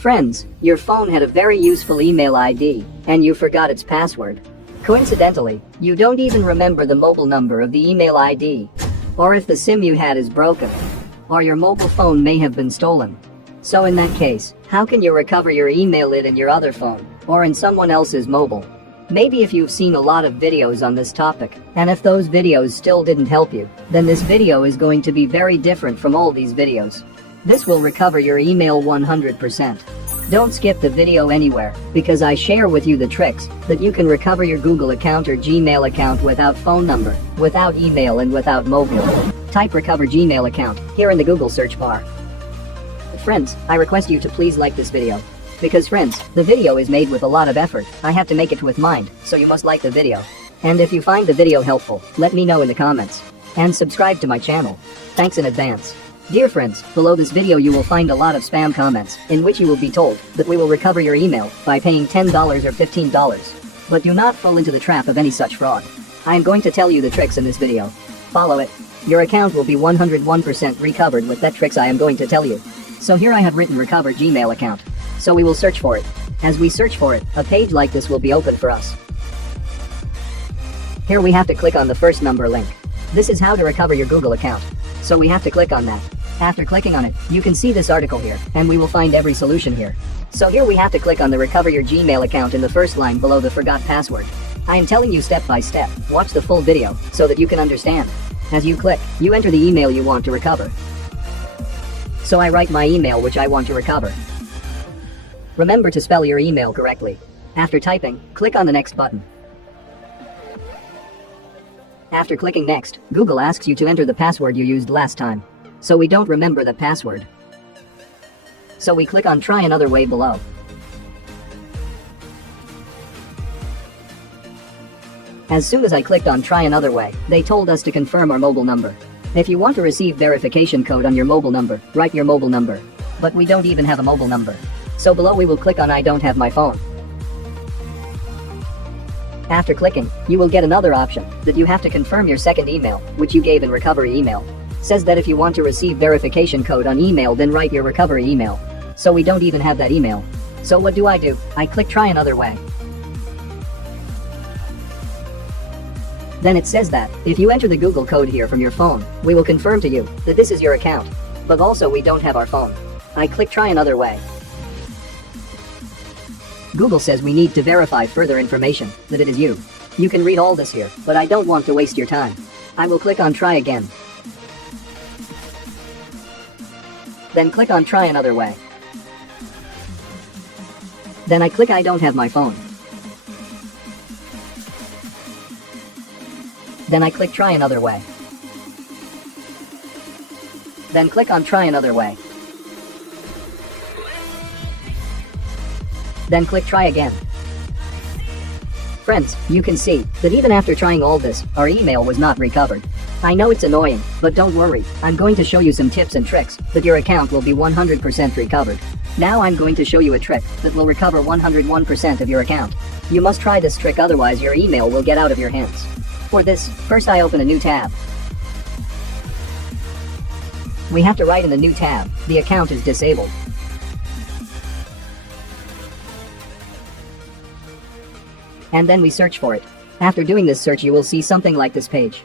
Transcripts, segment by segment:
Friends, your phone had a very useful email ID, and you forgot its password. Coincidentally, you don't even remember the mobile number of the email ID. Or if the SIM you had is broken. Or your mobile phone may have been stolen. So in that case, how can you recover your email in your other phone, or in someone else's mobile? Maybe if you've seen a lot of videos on this topic, and if those videos still didn't help you, then this video is going to be very different from all these videos. This will recover your email 100%. Don't skip the video anywhere, because I share with you the tricks that you can recover your Google account or Gmail account without phone number, without email and without mobile. Type recover Gmail account here in the Google search bar. Friends, I request you to please like this video. Because friends, the video is made with a lot of effort. I have to make it with mind, so you must like the video. And if you find the video helpful, let me know in the comments. And subscribe to my channel. Thanks in advance. Dear friends, below this video you will find a lot of spam comments, in which you will be told that we will recover your email by paying $10 or $15. But do not fall into the trap of any such fraud. I am going to tell you the tricks in this video. Follow it. Your account will be 101% recovered with that tricks I am going to tell you. So here I have written recover Gmail account. So we will search for it. As we search for it, a page like this will be open for us. Here we have to click on the first number link. This is how to recover your Google account. So we have to click on that. After clicking on it, you can see this article here, and we will find every solution here. So here we have to click on the recover your Gmail account in the first line below the forgot password. I am telling you step by step. Watch the full video, so that you can understand. As you click, you enter the email you want to recover. So I write my email which I want to recover. Remember to spell your email correctly. After typing, click on the next button. After clicking next, Google asks you to enter the password you used last time. So we don't remember the password. So we click on try another way below. As soon as I clicked on try another way, they told us to confirm our mobile number. If you want to receive verification code on your mobile number, write your mobile number. But we don't even have a mobile number. So below we will click on I don't have my phone. After clicking, you will get another option that you have to confirm your second email, which you gave in recovery email. Says that if you want to receive verification code on email, then write your recovery email. So we don't even have that email. So what do? I click try another way. Then it says that if you enter the Google code here from your phone, we will confirm to you that this is your account. But also we don't have our phone. I click try another way. Google says we need to verify further information that it is you. You can read all this here, but I don't want to waste your time. I will click on try again. Then click on try another way. Then I click I don't have my phone. Then I click try another way. Then click on try another way. Then click try again. Friends, you can see that even after trying all this, our email was not recovered. I know it's annoying, but don't worry, I'm going to show you some tips and tricks that your account will be 100% recovered. Now I'm going to show you a trick that will recover 101% of your account. You must try this trick, otherwise your email will get out of your hands. For this, first I open a new tab. We have to write in the new tab, the account is disabled. And then we search for it. After doing this search you will see something like this page.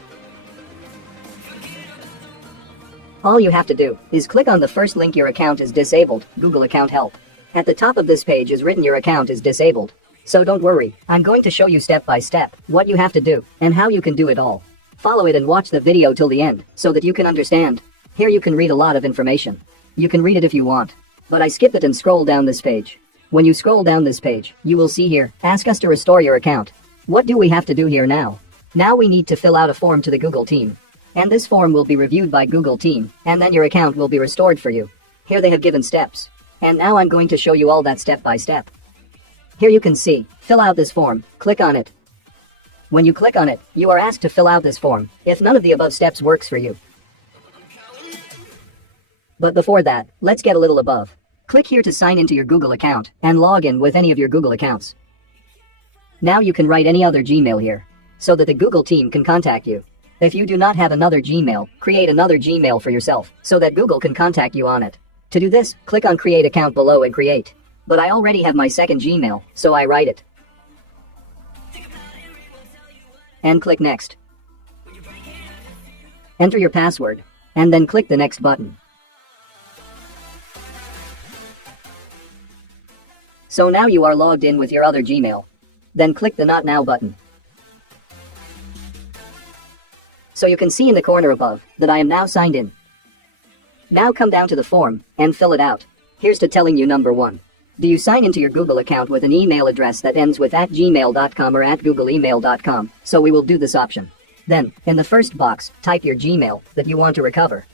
All you have to do is click on the first link, your account is disabled, Google account help. At the top of this page is written your account is disabled. So don't worry, I'm going to show you step by step what you have to do and how you can do it all. Follow it and watch the video till the end so that you can understand. Here you can read a lot of information. You can read it if you want. But I skip it and scroll down this page. When you scroll down this page, you will see here, ask us to restore your account. What do we have to do here now? Now we need to fill out a form to the Google team. And this form will be reviewed by Google team, and then your account will be restored for you. Here they have given steps. And now I'm going to show you all that step by step. Here you can see, fill out this form, click on it. When you click on it, you are asked to fill out this form, if none of the above steps works for you. But before that, let's get a little above. Click here to sign into your Google account, and log in with any of your Google accounts. Now you can write any other Gmail here, so that the Google team can contact you. If you do not have another Gmail, create another Gmail for yourself, so that Google can contact you on it. To do this, click on create account below and create. But I already have my second Gmail, so I write it. And click Next. Enter your password, and then click the Next button. So now you are logged in with your other Gmail. Then click the Not Now button. So you can see in the corner above that I am now signed in. Now come down to the form and fill it out. Here's to telling you number 1. Do you sign into your Google account with an email address that ends with @gmail.com or @googleemail.com? So we will do this option. Then, in the first box, type your Gmail that you want to recover.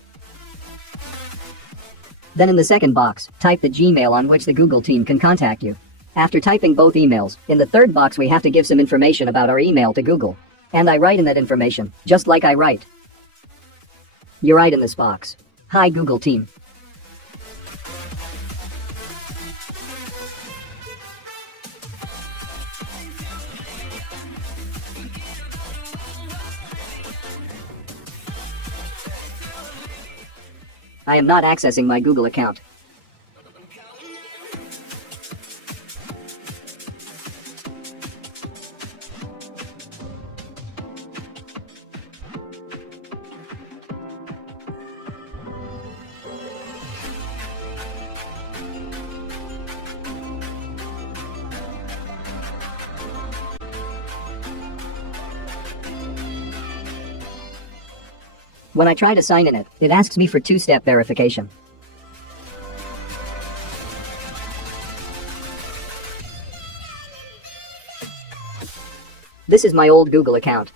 Then in the second box, type the Gmail on which the Google team can contact you. After typing both emails, in the third box we have to give some information about our email to Google. And I write in that information, just like I write. You write in this box, "Hi Google team." I am not accessing my Google account. When I try to sign in it asks me for two-step verification. This is my old Google account.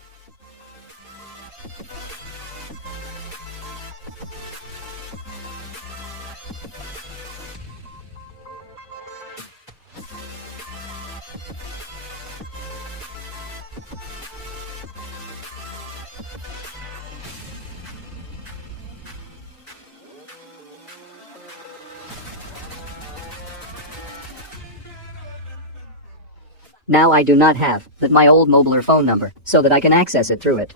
Now I do not have that my old mobile or phone number, so that I can access it through it.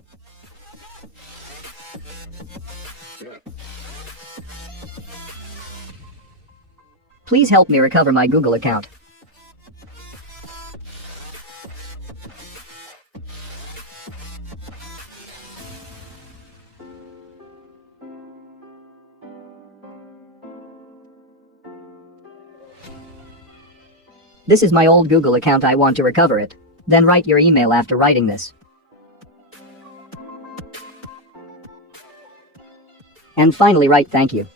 Please help me recover my Google account. This is my old Google account. I want to recover it. Then write your email after writing this. And finally write thank you.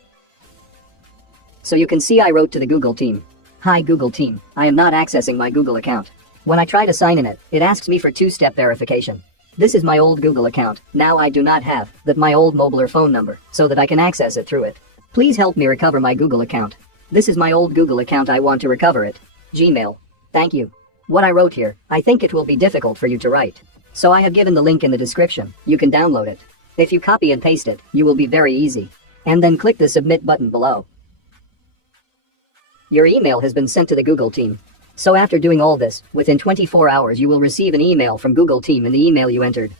So you can see I wrote to the Google team. "Hi Google team, I am not accessing my Google account. When I try to sign in it asks me for two-step verification. This is my old Google account. Now I do not have that my old mobile or phone number, so that I can access it through it. Please help me recover my Google account. This is my old Google account. I want to recover it. Gmail. Thank you." What I wrote here, I think it will be difficult for you to write. So I have given the link in the description. You can download it. If you copy and paste it, you will be very easy. And then click the submit button below. Your email has been sent to the Google team. So after doing all this, within 24 hours you will receive an email from Google team in the email you entered.